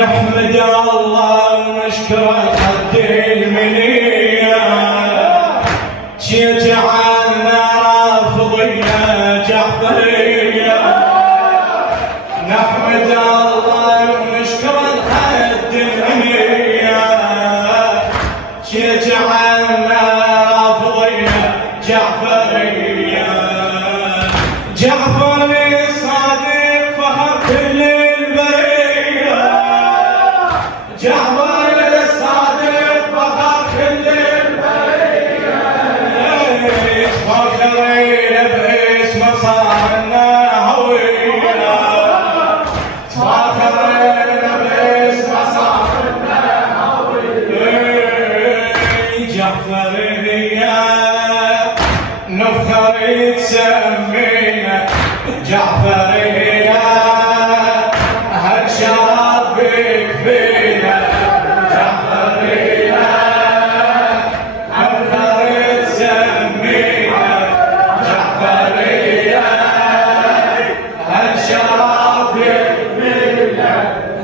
نحمد الله ونشكر الحد المنية جعلنا رافضية جعفرية. نحمد الله ونشكر الحد المنية جعلنا رافضية جعفرية. جعفر الصادق فخر كل البرية. جعفر الصادق فخر كل البرية. فخرين باسمه صارنا هوية. فخرين باسمه صارنا هوية. جعفرية نفخر تسمينا جعفرية هالشرف يكفينا. جعفرية نفخر تسمينا جعفرية هالشرف يكفينا.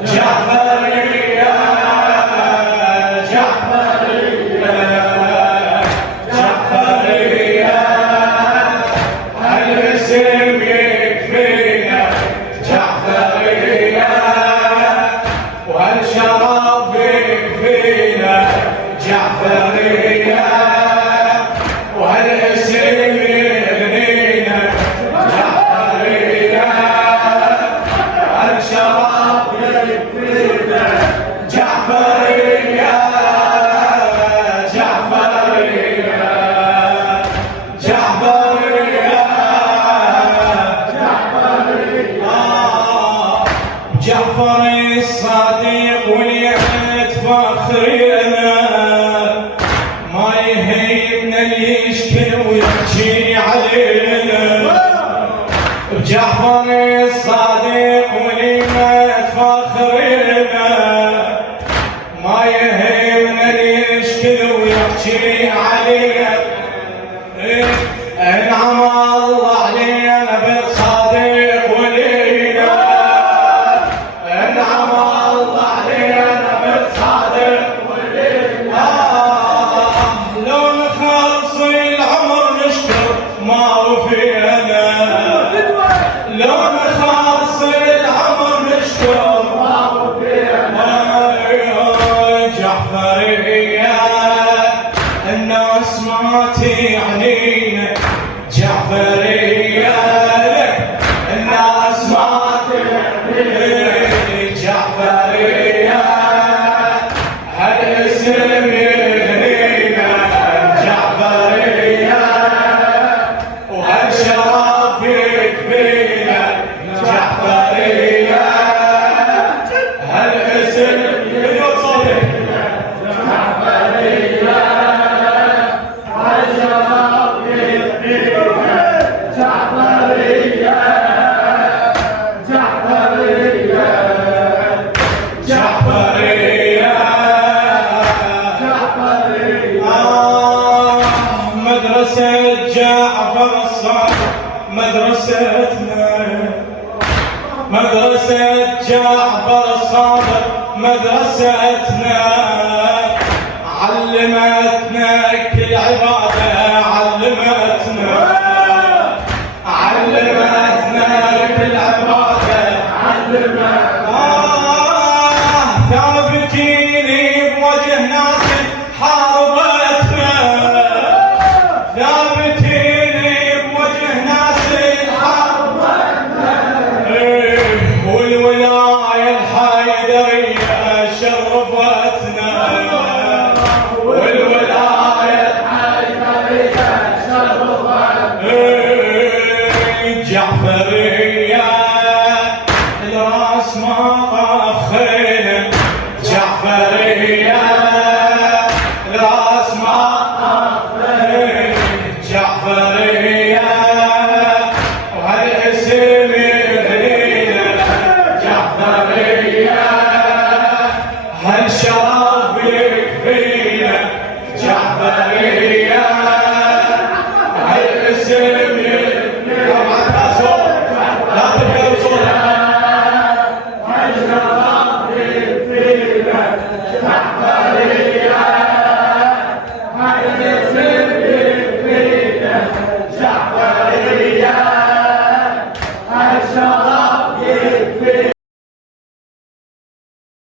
جعفرية جعفرية جعفرية هالاسم يكفينا. جعفرية وهالشرف يكفينا. جعفرية وهالاسم يغنينا. جعفرية وهالشرف يكفينا. جعفرية جعفرية جعفرية جعفر الصادق وليعت فخرنا ما يهيبنا يشكي ويحكي علينا. بجعفر الصادق وليعت فخرنا ما يهيبنا يشكي ويحكي علينا. انعم الله علينا بالصادق ولينا. انعم الله علينا بالصادق ولينا. لو نخلص العمر نشكر ما وفينا. لو نخلص العمر نشكر ما وفينا. جعفرية الناس ما تعنينا. جعفرية الناس ما تعنينا. جعفرية هالاسم يغنينا. جعفرية وهالشرف يكفينا. جعفرية هالاسم يغنينا. جعفرية هالشرف يكفينا. جعفرية جعفرية جعفرية جعفرية. مدرسة جعفر الصادق مدرستنا. مدرسة جعفر الصادق مدرستنا. علمتنا كل عبادة. علمتنا علمتنا كل عبادة. علمتنا ثابتين بوجه ناس حاربتنا. ثابتين بوجه ناس حاربتنا. والولاية الحيدرية شرفتنا. والولاية الحيدرية شرفتنا. جعفرية الراس ما طخينا. جعفرية الراس ما طخينا. جعفرية وهالاسم يغنينا. جعفرية هالشرف يكفينا. جعفرية هالاسم يغنينا. لا تبقى بصورة. هالشرف يكفينا. الشرف